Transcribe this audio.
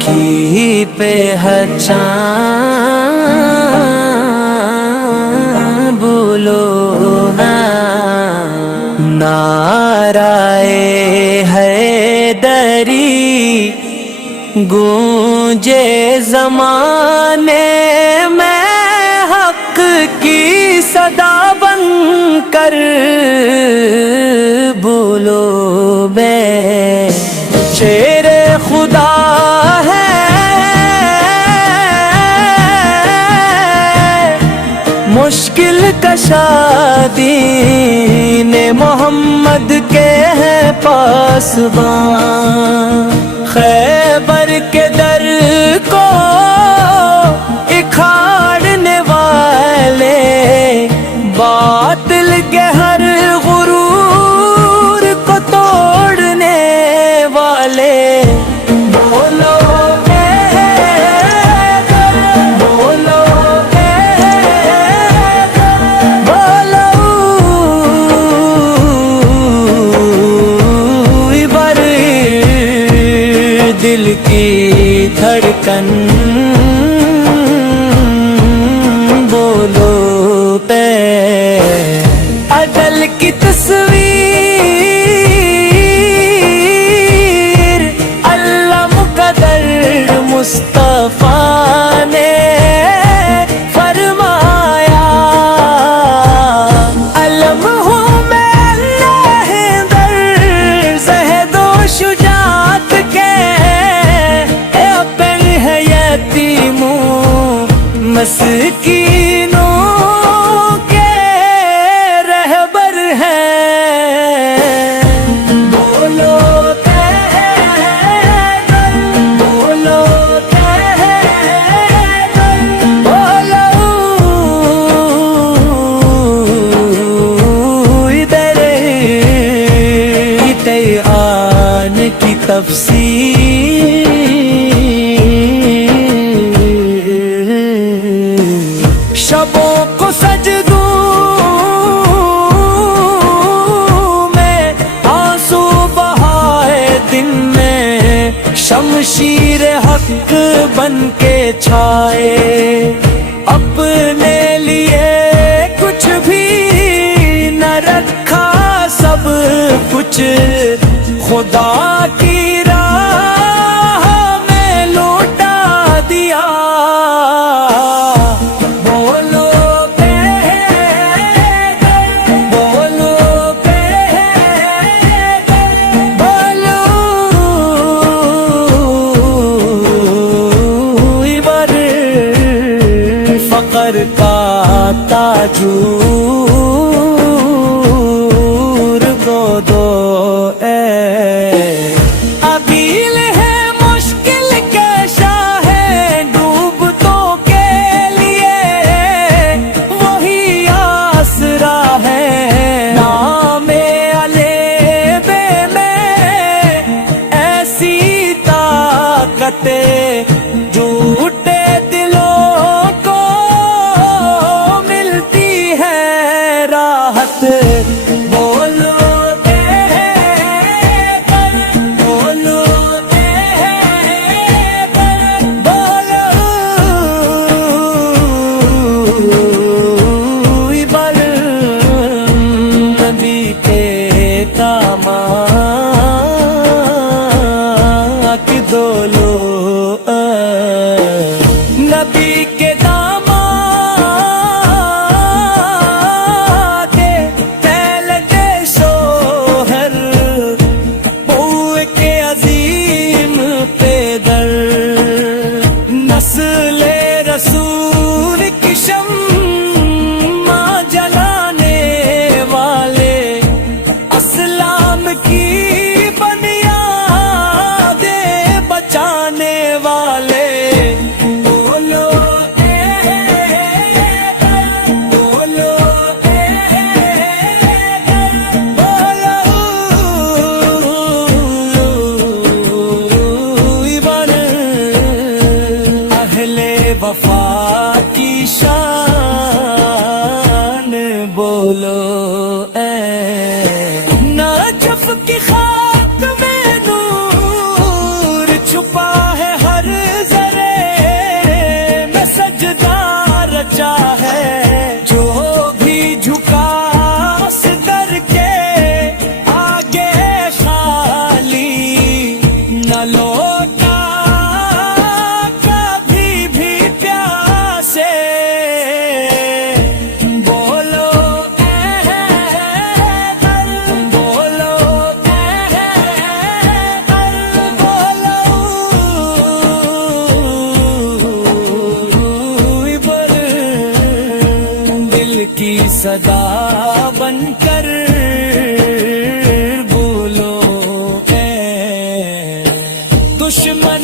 کی پہچان بولو نا، نعرۂ حیدری گونجے زمانے میں، حق کی صدا بن کر بولو بے شیر خدا ہے، مشکل کشا دین محمد کے ہیں پاسبان، خیبر کے در کو اکھاڑنے والے، باطل کے ہر غرور کو توڑنے والے، بولو بولو بولو بر دل کی دھڑکن بولو پہ عدل کی تصویر اللہ مقدر مصطفیٰ نے فرمایا، علم ہوں میں اللہ در زہد و شجاعت کے، اپن ہے یتیموں مسکینوں کے رہبر ہیں، بولو بولو بولو ادھر آن کی تفسیر، شبوں کو سجدوں میں آنسو بہائے، دن میں شمشیر حق بن کے چھائے، اپنے لیے کچھ بھی نہ رکھا، سب کچھ خدا کی راہ میں لوٹا دیا، بولو بولو بولو بر فقر کا تاجور کو دو اے، ابیل ہے مشکل کشا ہے ڈوبتوں کے لیے، وہی آسرا ہے نام علیب میں، ایسی طاقت جھوٹے دلوں کو ملتی ہے راحت، بولو بولو بولو بر نبی کے داماد دولو، نبی کے داماد پھیل کے شوہر، بوئے کے عظیم پیدر، نسل رسول کی شمع جلانے والے، اسلام کی بنیادیں بچانے نہ لوٹا کبھی بھی پیاسے بولو بولو بر دل کی صدا بن کر بولو دشمن